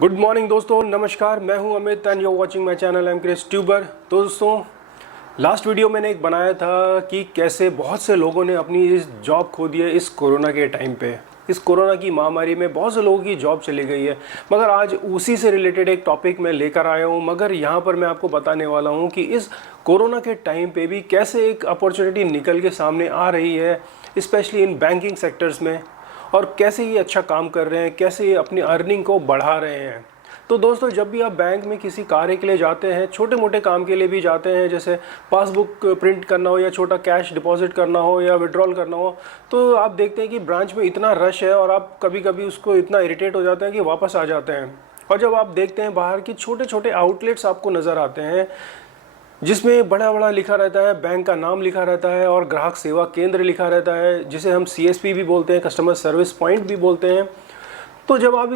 Good morning दोस्तों, नमस्कार। मैं हूं Amit and you are watching my channel M Krish tuber. तो दोस्तों, लास्ट वीडियो मैंने एक बनाया था कि कैसे बहुत से लोगों ने अपनी इस जॉब खो दी है इस कोरोना के टाइम पे। इस कोरोना की महामारी में बहुत से लोगों की जॉब चली गई है। मगर आज उसी से रिलेटेड एक टॉपिक मैं लेकर आया हूं। मगर यहाँ पर मैं आपको बताने वाला हूँ कि इस कोरोना के टाइम पे भी कैसे एक अपॉर्चुनिटी निकल के सामने आ रही है, स्पेशली इन बैंकिंग सेक्टर्स में, और कैसे ये अच्छा काम कर रहे हैं, कैसे ये अपनी अर्निंग को बढ़ा रहे हैं। तो दोस्तों, जब भी आप बैंक में किसी कार्य के लिए जाते हैं, छोटे मोटे काम के लिए भी जाते हैं, जैसे पासबुक प्रिंट करना हो या छोटा कैश डिपॉजिट करना हो या विड्रॉल करना हो, तो आप देखते हैं कि ब्रांच में इतना रश है और आप कभी कभी उसको इतना इरिटेट हो जाते हैं कि वापस आ जाते हैं। और जब आप देखते हैं बाहर की छोटे छोटे आउटलेट्स आपको नज़र आते हैं जिसमें बड़ा बड़ा लिखा रहता है, बैंक का नाम लिखा रहता है और ग्राहक सेवा केंद्र लिखा रहता है, जिसे हम CSP भी बोलते हैं, कस्टमर सर्विस पॉइंट भी बोलते हैं। तो जब आप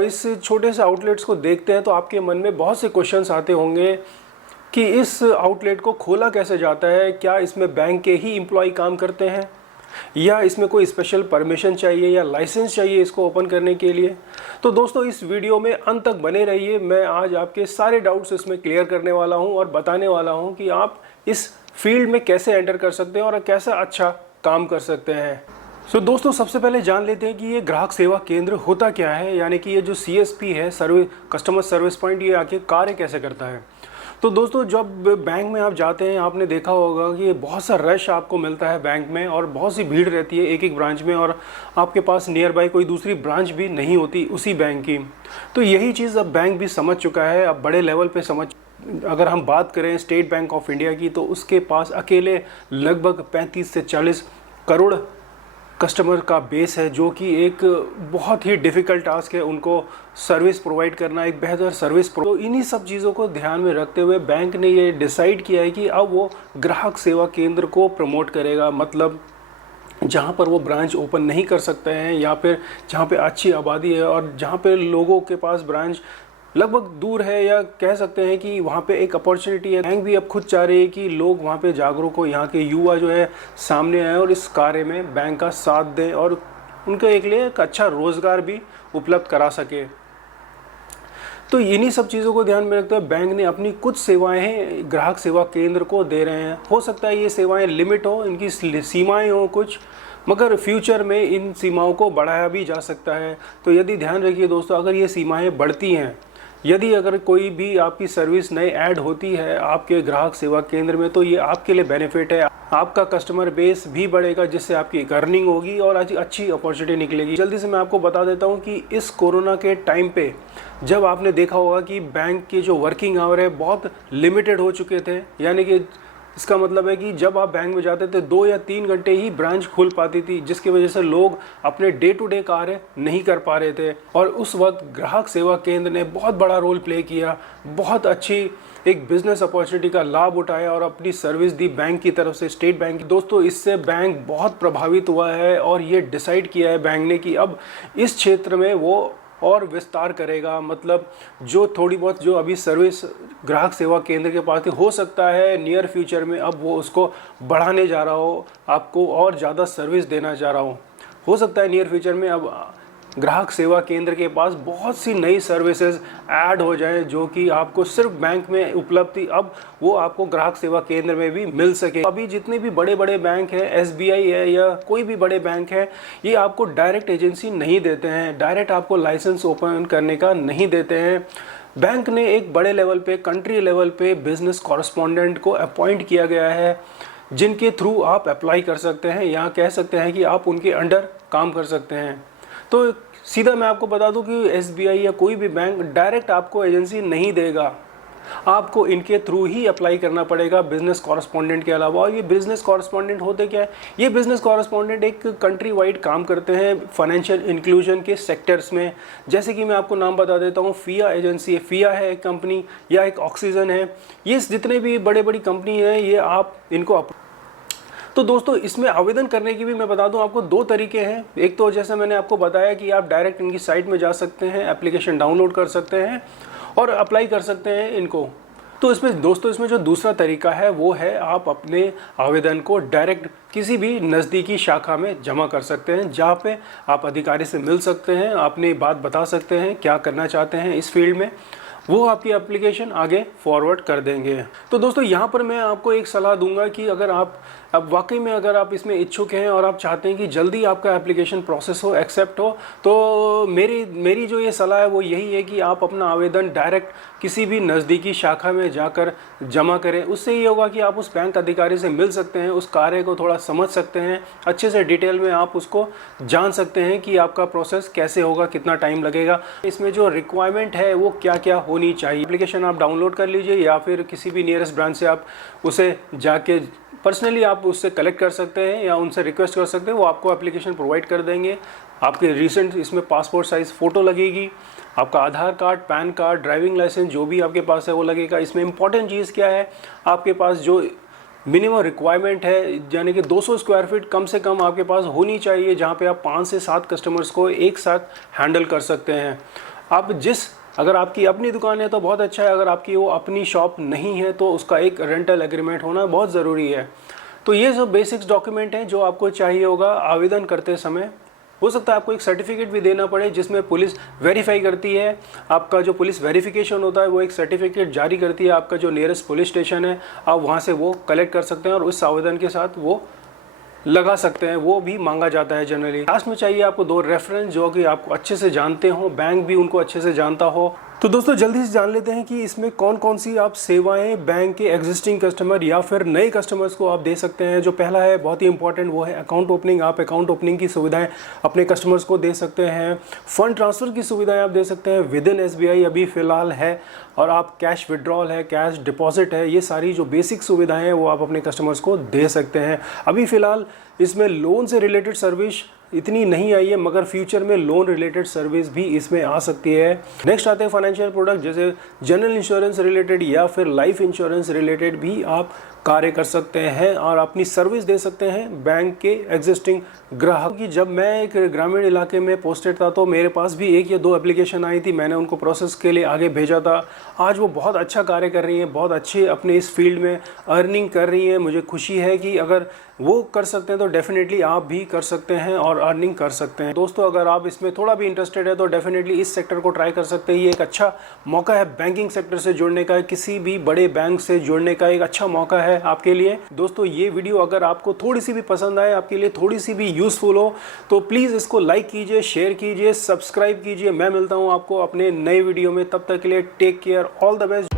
इस छोटे से आउटलेट्स को देखते हैं तो आपके मन में बहुत से क्वेश्चंस आते होंगे कि इस आउटलेट को खोला कैसे जाता है, क्या इसमें बैंक के ही एम्प्लॉय काम करते हैं या इसमें कोई स्पेशल परमिशन चाहिए या लाइसेंस चाहिए इसको ओपन करने के लिए। तो दोस्तों, इस वीडियो में अंत तक बने रहिए। मैं आज आपके सारे डाउट्स इसमें क्लियर करने वाला हूं और बताने वाला हूं कि आप इस फील्ड में कैसे एंटर कर सकते हैं और कैसा अच्छा काम कर सकते हैं। दोस्तों, सबसे पहले जान लेते हैं कि ये ग्राहक सेवा केंद्र होता क्या है, यानी कि ये जो CSP है, कस्टमर सर्विस पॉइंट, ये आके कार्य कैसे करता है। तो दोस्तों, जब बैंक में आप जाते हैं, आपने देखा होगा कि बहुत सा रश आपको मिलता है बैंक में और बहुत सी भीड़ रहती है एक एक ब्रांच में, और आपके पास नियर बाय कोई दूसरी ब्रांच भी नहीं होती उसी बैंक की। तो यही चीज़ अब बैंक भी समझ चुका है, अब बड़े लेवल पे समझ। अगर हम बात करें स्टेट बैंक ऑफ इंडिया की, तो उसके पास अकेले लगभग 35 से 40 करोड़ कस्टमर का बेस है, जो कि एक बहुत ही डिफ़िकल्ट टास्क है उनको सर्विस प्रोवाइड करना, एक बेहतर सर्विस। तो इन्हीं सब चीज़ों को ध्यान में रखते हुए बैंक ने ये डिसाइड किया है कि अब वो ग्राहक सेवा केंद्र को प्रमोट करेगा। मतलब जहाँ पर वो ब्रांच ओपन नहीं कर सकते हैं या फिर जहाँ पे अच्छी आबादी है और जहाँ पे लोगों के पास ब्रांच लगभग दूर है, या कह सकते हैं कि वहाँ पे एक अपॉर्चुनिटी है। बैंक भी अब खुद चाह रही है कि लोग वहाँ पे जागरूक हो, यहाँ के युवा जो है सामने आए और इस कार्य में बैंक का साथ दें और उनके एक लिए एक अच्छा रोज़गार भी उपलब्ध करा सके। तो इन्हीं सब चीज़ों को ध्यान में रखते हुए बैंक ने अपनी कुछ सेवाएं ग्राहक सेवा केंद्र को दे रहे हैं। हो सकता है ये सेवाएं लिमिट हो, इनकी सीमाएं हो कुछ, मगर फ्यूचर में इन सीमाओं को बढ़ाया भी जा सकता है। तो यदि ध्यान रखिए दोस्तों, अगर ये सीमाएं बढ़ती हैं, यदि अगर कोई भी आपकी सर्विस नई ऐड होती है आपके ग्राहक सेवा केंद्र में, तो ये आपके लिए बेनिफिट है। आपका कस्टमर बेस भी बढ़ेगा, जिससे आपकी अर्निंग होगी और अच्छी अपॉर्चुनिटी निकलेगी। जल्दी से मैं आपको बता देता हूँ कि इस कोरोना के टाइम पे जब आपने देखा होगा कि बैंक के जो वर्किंग आवर है बहुत लिमिटेड हो चुके थे, यानी कि इसका मतलब है कि जब आप बैंक में जाते थे 2 या 3 घंटे ही ब्रांच खुल पाती थी, जिसकी वजह से लोग अपने डे टू डे कार्य नहीं कर पा रहे थे। और उस वक्त ग्राहक सेवा केंद्र ने बहुत बड़ा रोल प्ले किया, बहुत अच्छी एक बिजनेस अपॉर्चुनिटी का लाभ उठाया और अपनी सर्विस दी बैंक की तरफ से, स्टेट बैंक की। दोस्तों, इससे बैंक बहुत प्रभावित हुआ है और ये डिसाइड किया है बैंक ने कि अब इस क्षेत्र में वो और विस्तार करेगा। मतलब जो थोड़ी बहुत जो अभी सर्विस ग्राहक सेवा केंद्र के पास थी, हो सकता है नियर फ्यूचर में अब वो उसको बढ़ाने जा रहा हो, आपको और ज़्यादा सर्विस देना चाह रहा हो सकता है नियर फ्यूचर में अब ग्राहक सेवा केंद्र के पास बहुत सी नई सर्विसेज ऐड हो जाएं, जो कि आपको सिर्फ बैंक में उपलब्ध थी, अब वो आपको ग्राहक सेवा केंद्र में भी मिल सके। अभी जितने भी बड़े बड़े बैंक हैं, SBI है या कोई भी बड़े बैंक है, ये आपको डायरेक्ट एजेंसी नहीं देते हैं, डायरेक्ट आपको लाइसेंस ओपन करने का नहीं देते हैं। बैंक ने एक बड़े लेवल पे, कंट्री लेवल पे बिजनेस कॉरेस्पॉन्डेंट को अपॉइंट किया गया है, जिनके थ्रू आप अप्लाई कर सकते हैं, या कह सकते हैं कि आप उनके अंडर काम कर सकते हैं। तो सीधा मैं आपको बता दूं कि SBI या कोई भी बैंक डायरेक्ट आपको एजेंसी नहीं देगा, आपको इनके थ्रू ही अप्लाई करना पड़ेगा बिजनेस कॉरेस्पॉन्डेंट के अलावा। और ये बिजनेस कॉरेस्पॉन्डेंट होते क्या है? ये बिजनेस कॉरेस्पॉन्डेंट एक कंट्री वाइड काम करते हैं फाइनेंशियल इंक्लूजन के सेक्टर्स में। जैसे कि मैं आपको नाम बता देता हूँ, FIA एजेंसी है, FIA है एक कंपनी, या एक ऑक्सीजन है। ये जितने भी बड़े बड़ी कंपनी है, ये आप इनको तो दोस्तों, इसमें आवेदन करने की भी मैं बता दूं आपको 2 तरीके हैं। एक तो जैसे मैंने आपको बताया कि आप डायरेक्ट इनकी साइट में जा सकते हैं, एप्लीकेशन डाउनलोड कर सकते हैं और अप्लाई कर सकते हैं इनको। तो इसमें दोस्तों इसमें जो दूसरा तरीका है वो है आप अपने आवेदन को डायरेक्ट किसी भी नज़दीकी शाखा में जमा कर सकते हैं, जहाँ पे आप अधिकारी से मिल सकते हैं, अपनी बात बता सकते हैं, क्या करना चाहते हैं इस फील्ड में, वो आपकी एप्लीकेशन आगे फॉरवर्ड कर देंगे। तो दोस्तों यहाँ पर मैं आपको एक सलाह दूंगा कि अगर आप अब वाकई में अगर आप इसमें इच्छुक हैं और आप चाहते हैं कि जल्दी आपका एप्लीकेशन प्रोसेस हो, एक्सेप्ट हो, तो मेरी जो ये सलाह है वो यही है कि आप अपना आवेदन डायरेक्ट किसी भी नज़दीकी शाखा में जाकर जमा करें। उससे ये होगा कि आप उस बैंक अधिकारी से मिल सकते हैं, उस कार्य को थोड़ा समझ सकते हैं, अच्छे से डिटेल में आप उसको जान सकते हैं कि आपका प्रोसेस कैसे होगा, कितना टाइम लगेगा, इसमें जो रिक्वायरमेंट है वो क्या क्या होनी चाहिए। एप्लीकेशन आप डाउनलोड कर लीजिए या फिर किसी भी नियरेस्ट ब्रांच से आप उसे जाके पर्सनली आप उससे कलेक्ट कर सकते हैं या उनसे रिक्वेस्ट कर सकते हैं, वो आपको एप्लीकेशन प्रोवाइड कर देंगे। आपके रिसेंट इसमें पासपोर्ट साइज़ फ़ोटो लगेगी, आपका Aadhaar card, PAN card, driving licence जो भी आपके पास है वो लगेगा। इसमें इंपॉर्टेंट चीज़ क्या है, आपके पास जो मिनिमम रिक्वायरमेंट है यानी कि 200 स्क्वायर फीट कम से कम आपके पास होनी चाहिए, जहाँ पे आप 5 से 7 कस्टमर्स को एक साथ हैंडल कर सकते हैं। आप अगर आपकी अपनी दुकान है तो बहुत अच्छा है, अगर आपकी वो अपनी शॉप नहीं है तो उसका एक रेंटल एग्रीमेंट होना बहुत ज़रूरी है। तो ये सब बेसिक्स डॉक्यूमेंट हैं जो आपको चाहिए होगा आवेदन करते समय। हो सकता है आपको एक सर्टिफिकेट भी देना पड़े जिसमें पुलिस वेरीफाई करती है, आपका जो पुलिस वेरिफिकेशन होता है वो एक सर्टिफिकेट जारी करती है, आपका जो नियरेस्ट पुलिस स्टेशन है आप वहाँ से वो कलेक्ट कर सकते हैं और उस आवेदन के साथ वो लगा सकते हैं, वो भी मांगा जाता है जनरली। लास्ट में चाहिए आपको 2 रेफरेंस जो कि आपको अच्छे से जानते हो, बैंक भी उनको अच्छे से जानता हो। तो दोस्तों जल्दी से जान लेते हैं कि इसमें कौन कौन सी आप सेवाएं बैंक के एग्जिस्टिंग कस्टमर या फिर नए कस्टमर्स को आप दे सकते हैं। जो पहला है बहुत ही इंपॉर्टेंट, वो है अकाउंट ओपनिंग। आप अकाउंट ओपनिंग की सुविधाएं अपने कस्टमर्स को दे सकते हैं। फंड ट्रांसफ़र की सुविधाएं आप दे सकते हैं विद इन SBI अभी फ़िलहाल है, और आप कैश विड्रॉल है, कैश डिपॉजिट है, ये सारी जो बेसिक सुविधाएं हैं वो आप अपने कस्टमर्स को दे सकते हैं। अभी फ़िलहाल इसमें लोन से रिलेटेड सर्विस इतनी नहीं आई है, मगर फ्यूचर में लोन रिलेटेड सर्विस भी इसमें आ सकती है। नेक्स्ट आते हैं फाइनेंशियल प्रोडक्ट, जैसे जनरल इंश्योरेंस रिलेटेड या फिर लाइफ इंश्योरेंस रिलेटेड भी आप कार्य कर सकते हैं और अपनी सर्विस दे सकते हैं बैंक के एग्जिस्टिंग ग्राहक की। जब मैं एक ग्रामीण इलाके में पोस्टेड था तो मेरे पास भी 1 या 2 एप्लीकेशन आई थी, मैंने उनको प्रोसेस के लिए आगे भेजा था। आज वो बहुत अच्छा कार्य कर रही हैं, बहुत अच्छे अपने इस फील्ड में अर्निंग कर रही हैं। मुझे खुशी है कि अगर वो कर सकते हैं तो डेफिनेटली आप भी कर सकते हैं और अर्निंग कर सकते हैं। दोस्तों अगर आप इसमें थोड़ा भी इंटरेस्टेड है तो डेफिनेटली इस सेक्टर को ट्राई कर सकते हैं। ये एक अच्छा मौका है बैंकिंग सेक्टर से जुड़ने का, किसी भी बड़े बैंक से जुड़ने का एक अच्छा मौका है आपके लिए। दोस्तों ये वीडियो अगर आपको थोड़ी सी भी पसंद आए, आपके लिए थोड़ी सी भी यूजफुल हो, तो प्लीज़ इसको लाइक कीजिए, शेयर कीजिए, सब्सक्राइब कीजिए। मैं मिलता हूँ आपको अपने नए वीडियो में, तब तक के लिए take care, all the best.